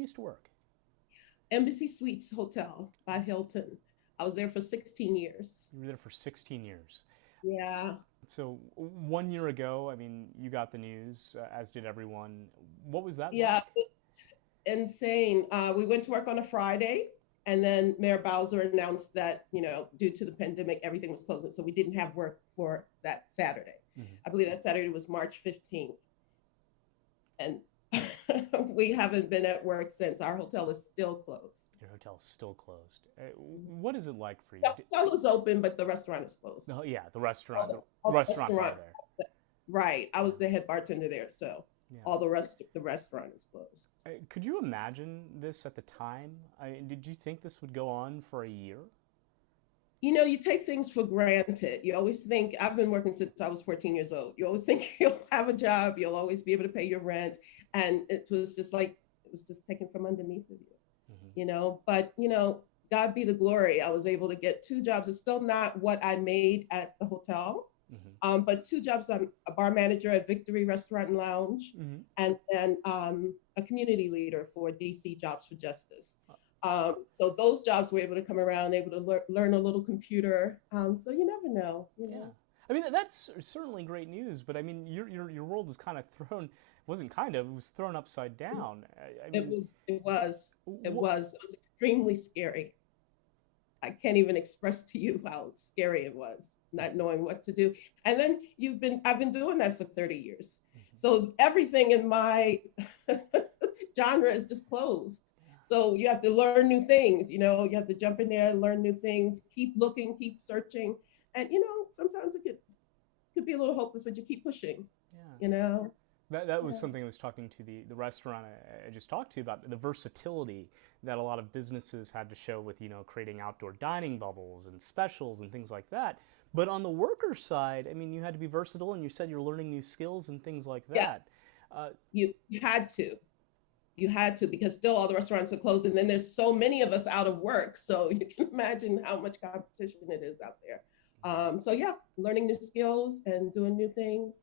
you used to work? Embassy Suites Hotel by Hilton. I was there for 16 years. You were there for 16 years. Yeah. So 1 year ago, I mean, you got the news, as did everyone. What was that Yeah, like? it's insane. We went to work on a Friday, and then Mayor Bowser announced that, due to the pandemic, everything was closing. So we didn't have work for that Saturday. Mm-hmm. I believe that Saturday was March 15th. And we haven't been at work since. Our hotel is still closed. Your hotel's still closed. What is it like for you? The hotel is open, but the restaurant is closed. Oh, yeah, the All the restaurant bar restaurant, there. right. I was the head bartender there, so Yeah. all the restaurant is closed. Could you imagine this at the time? Did you think this would go on for a year? You take things for granted. You always think, I've been working since I was 14 years old. You always think you'll have a job, you'll always be able to pay your rent. And it was just like, it was just taken from underneath of you, Mm-hmm. But, God be the glory. I was able to get two jobs. It's still not what I made at the hotel, Mm-hmm. but two jobs. I'm a bar manager at Victory Restaurant and Lounge, Mm-hmm. and a community leader for DC Jobs for Justice. So those jobs were able to come around, able to learn a little computer. So you never know. Yeah. I mean, that's certainly great news, but I mean, your world was kind of thrown, wasn't kind of, it was thrown upside down. I It mean, was, it was, it what, was, it was extremely scary. I can't even express to you how scary it was, not knowing what to do. And then I've been doing that for 30 years. So everything in my genre is just closed. So you have to learn new things, you have to jump in there and learn new things, keep looking, keep searching. And, sometimes it could be a little hopeless, but you keep pushing, yeah. you know? That was Yeah. something I was talking to the restaurant I just talked to about the versatility that a lot of businesses had to show with, creating outdoor dining bubbles and specials and things like that. But on the worker side, I mean, you had to be versatile, and you said you're learning new skills and things like that. Yes, Uh, you had to. You had to, because still all the restaurants are closed, and then there's so many of us out of work. So you can imagine how much competition it is out there. So yeah, learning new skills and doing new things.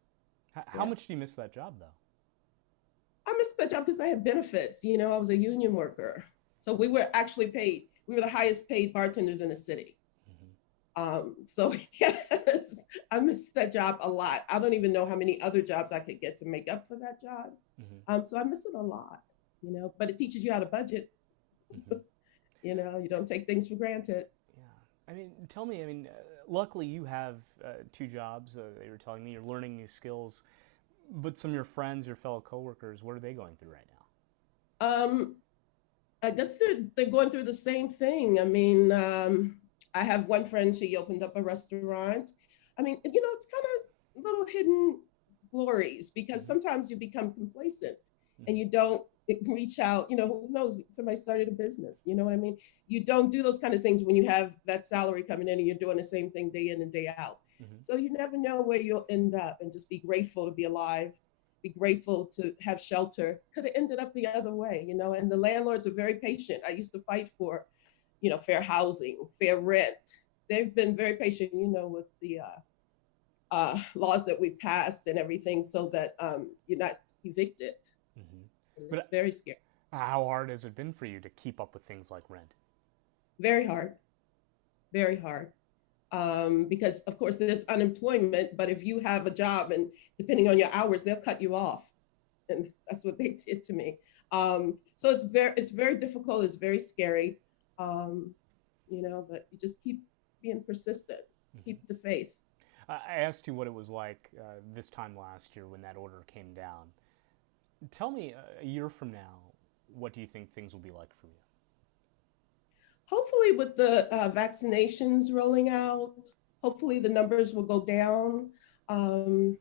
how Yes. much do you miss that job, though? I missed that job because I had benefits. I was a union worker. So we were actually paid. We were the highest paid bartenders in the city. Mm-hmm. So yes, I missed that job a lot. I don't even know how many other jobs I could get to make up for that job. Mm-hmm. So I miss it a lot, but it teaches you how to budget. Mm-hmm. You don't take things for granted. Yeah. I mean, tell me, I mean, luckily you have two jobs. You were telling me you're learning new skills, but some of your friends, your fellow coworkers, what are they going through right Um, I guess they're going through the same thing. I mean, I have one friend. She opened up a restaurant. I mean, it's kind of little hidden glories, because now? sometimes you become complacent Mm-hmm. and you don't reach out. Who knows? Somebody started a business. You know what I mean? You don't do those kind of things when you have that salary coming in and you're doing the same thing day in and day out. Mm-hmm. So you never know where you'll end up, and just be grateful to be alive, be grateful to have shelter. Could have ended up the other way, and the landlords are very patient. I used to fight for, fair housing, fair rent. They've been very patient, with the laws that we passed and everything, so that you're not evicted. Mm-hmm. It's But very scary. how hard has it been for you to keep up with things like rent? Very hard, very hard. Because of course there's unemployment, but if you have a job, and depending on your hours, they'll cut you off, and that's what they did to me. So it's very difficult. It's very scary, but you just keep being persistent, Mm-hmm. keep the faith. I asked you what it was like this time last year when that order came down. Tell me, a year from now, what do you think things will be like for you? Hopefully, with the vaccinations rolling out, hopefully the numbers will go down. Um,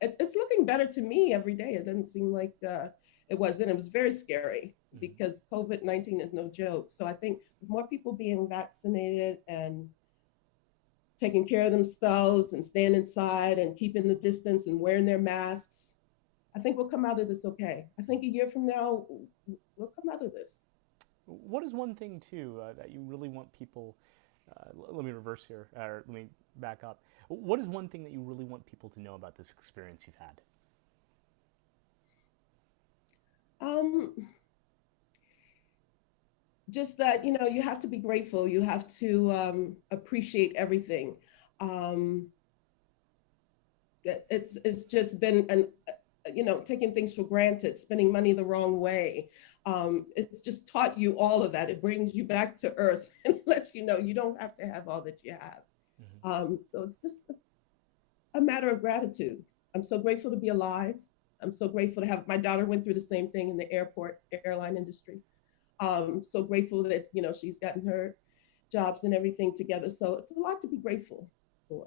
it's looking better to me every day. It doesn't seem like it was then. It was very scary, Mm-hmm. because COVID-19 is no joke. So I think with more people being vaccinated and taking care of themselves and staying inside and keeping the distance and wearing their masks, I think we'll come out of this okay. I think a year from now, we'll come out of this. What is one thing, too, that you really want people, let me reverse here, or let me back up. What is one thing that you really want people to know about this experience you've had? Um, just that, you have to be grateful. You have to appreciate everything. It's just been taking things for granted, spending money the wrong way. It's just taught you all of that. It brings you back to earth and lets you know you don't have to have all that you have. So it's just a matter of gratitude. I'm so grateful to be alive. I'm so grateful to have, my daughter went through the same thing in the airline industry. So grateful that, she's gotten her jobs and everything together. So it's a lot to be grateful for.